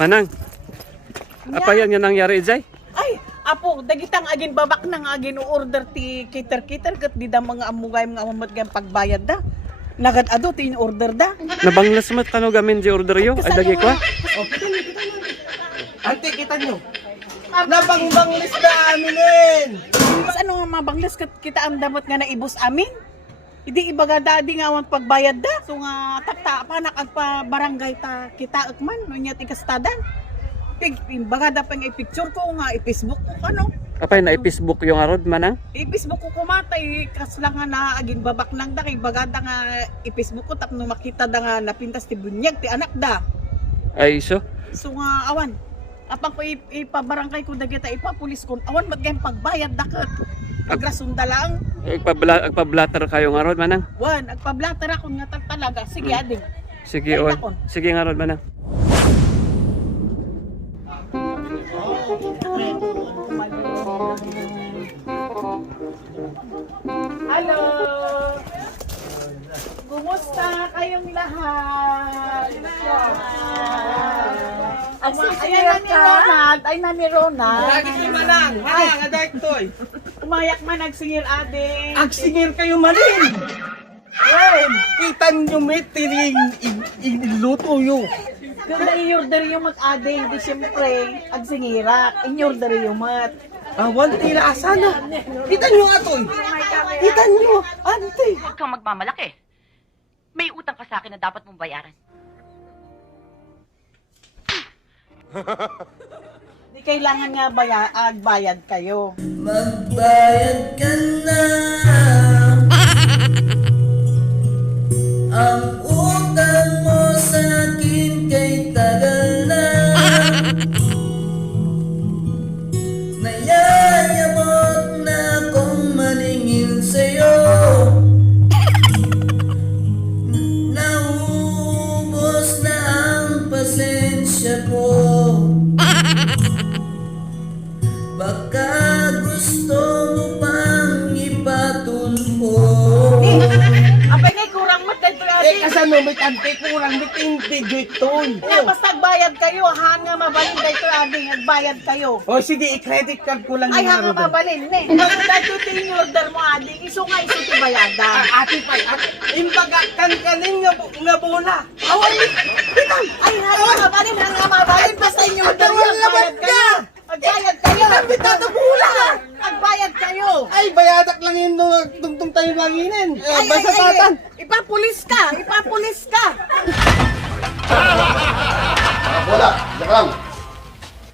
Manang, apa yan nga nangyari, Jay? Ay, apo, dagitang agin babak nang agin order ti kiter-kiter kat di da mga amugay mga amat gan pagbayad da. Nagad ado ti order da. Nabanglas mo kano gamin di order yo? Ay dagi ko. Oh, kita nyo. Ante, kita nyo. Nabangbanglis na aminin. Mas ano nga mabanglas kat kita ang damot nga naibos amin? Hindi ibaga dadi nga ang pagbayad da. So nga takta panak agpa barangay ta kita akman no nya ti kastadan. Baga da pang i-picture ko nga i-Facebook ko ano. Apay na i-Facebook yung arod, Manang? I-Facebook ko kumatay kas lang nga na agin babak nang da kay baga da nga i-Facebook ko tapno makita da nga napintas ti bunyag ti anak da. Ay iso? So nga awan. Apang ko ipabarangay ko dagita ipapulis ko. Awan magayang pagbayad da kat. Agrasun da lang. Agpablatter kayo ng arod, Manang? Wan, agpablatter ako nga talaga. Sige ading. Sige, oy. Sige ng arod, Manang. Hello! Kumusta kayong lahat? Ayan na ni Ronald. Ay na ni Ronald. Lagi si Manang. Manang, adak toy. Umayak man nagsingir ading. Agsingir kayo malin. Ren, kita nyo may tiring iluto yun. Kung na-i-order yung mat ading, di siyempre, agsingira. In-order yung mat. Awan tila asana. Kita nyo atoy. Kita nyo, ante. Huwag kang magmamalaki. May utang ka sa akin na dapat mong bayaran. Di kailangan nga bayad kayo. Magbayad ka na. Ang utang mo sa akin kay tagal na. Nayayabot na akong maningil sa'yo. Naubos na ang pasensya ko. Baka gusto mo pang ipatulpo. Apay ngay kurang mat dito ading. Kasano may ante kurang may tintigit toy. Basta bayad kayo, han nga mabalin dito ading, agbayad kayo. O sige, i-credit card ko lang Ay, yung hanga mabalin, ne. Bago dito order mo, ading, iso nga iso ti bayada. Ate pa, imbaga kankanin nga bola. Away, bitan! Ay, hanga mabalin, basta inyo Labat ka! Agbayad kayo! Bitan na bola! Agbayad kayo! Ay, bayadak lang yun nung tungtong tayo langinin. Basta tatan. Ipapulis ka! Ipapulis ka! Wala, joke lang.